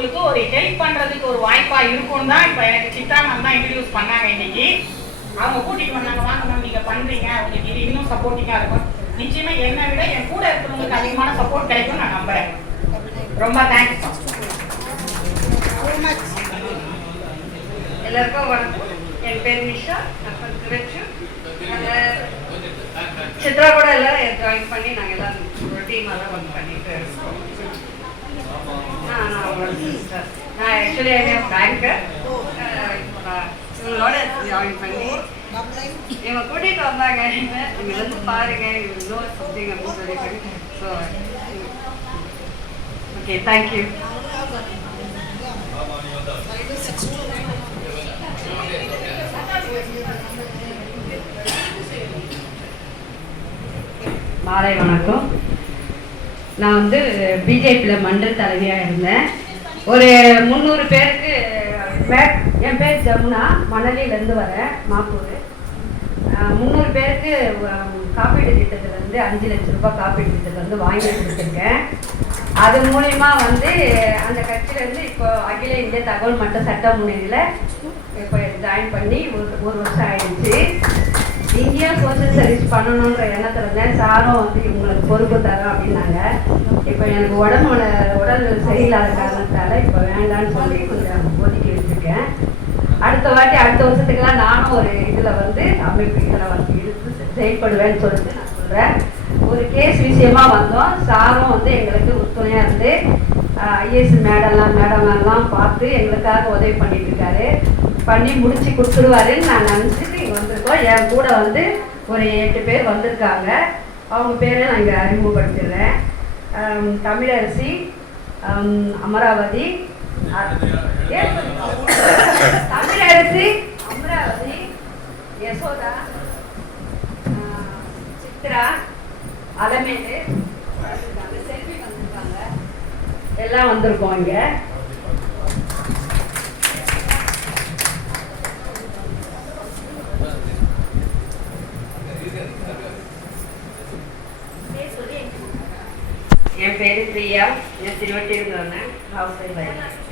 அவங்களுக்கு ஒரு ஹெல்ப் பண்றதுக்கு ஒரு வாய்ப்பா இருக்கும்னு தான் இப்போ எனக்கு சித்ரா மேம் தான் இன்ட்ரடியூஸ் பண்ணாங்க இன்னைக்கு. அவங்க கூட்டிட்டு வந்தாங்க வாங்க மேம் நீங்க பண்றீங்க. உங்களுக்கு இது இன்னும் சப்போர்ட்டிங்கா இருக்கும். நிச்சயமா என்னை விட என் கூட இருக்கிறவங்களுக்கு அதிகமான சப்போர்ட் கிடைக்கும் நான் நம்புறேன். ரொம்ப தேங்க்ஸ் எல்லாருக்கும் வணக்கம். என் பேர் நிஷா. நான் திருச்சு. சித்ரா கூட எல்லாரும் ஜாயின் பண்ணி நாங்கள் எல்லாரும் ஒரு டீமாக தான் ஒர்க் பண்ணிட்டு இருக்கோம். நான் ஒரு sister. நான் இவங்களோட ஜாயின் பண்ணி இவங்க கூட்டிகிட்டு வந்தாங்க. இவங்க வந்து பாருங்க இவங்க நோ சம்திங் அப்படின்னு சொல்லி ஸோ ஓகே தேங்க்யூ மாலை வணக்கம். நான் வந்து பிஜேபியில் மண்டல் தலைவியாக இருந்தேன். ஒரு முந்நூறு பேருக்கு என் பேர் ஜமுனா மணலியிலேருந்து வரேன் மாப்பூர் முந்நூறு பேருக்கு அஹ், காப்பீடு திட்டத்துலேருந்து அஞ்சு லட்ச ரூபாய் காப்பீடு திட்டத்துலேருந்து வாங்கி கொடுத்துருக்கேன். அது மூலிமா வந்து அந்த கட்சியிலேருந்து இப்போ அகில இந்திய தகவல் மட்ட சட்ட முன்னணியில் இப்போ ஜாயின் பண்ணி ஒரு ஒரு வருஷம் ஆயிடுச்சு. இந்தியா சோஷியல் சர்வீஸ் பண்ணணுன்ற எண்ணத்தில் இருந்தேன் சாரும் வந்து இவங்களுக்கு பொறுப்பு தரோம் அப்படின்னாங்க. இப்போ எனக்கு உடம்பு உடல் சரியில்லாத அதனால் இப்போ வேண்டாம்னு சொல்லி கொஞ்சம் ஒதுக்கி வச்சுருக்கேன். அடுத்த வாட்டி அடுத்த வருஷத்துக்கெல்லாம் நானும் ஒரு இதில் வந்து அமைப்பு இதில் வந்து இருந்து செயல்படுவேன்னு சொல்லிட்டு நான் சொல்கிறேன் ஒரு கேஸ் விஷயமா வந்தோம். சாரும் வந்து எங்களுக்கு உத்துணையாக இருந்து ஐஏஎஸ் மேடம்லாம் மேடம்லாம் பார்த்து எங்களுக்காக உதவி பண்ணிட்டு இருக்காரு பண்ணி முடிச்சு கொடுத்துருவாருன்னு நான் நினச்சிட்டு இங்கே வந்திருக்கோம். என் கூட வந்து ஒரு எட்டு பேர் வந்திருக்காங்க. அவங்க பேரை நான் இங்கே அறிமுகப்படுத்திடுறேன். தமிழரசி அமராவதி தமிழரசி அமராவதி யசோதா சித்ரா அலமேலு செல்வி வந்திருக்காங்க எல்லாம் வந்திருக்கோம் இங்கே പേര് പ്രിയ ഞാൻ തിരുവട്ടിയിൽ നിന്ന് ഹൗസ് വൈഫ് ആയിരുന്നു.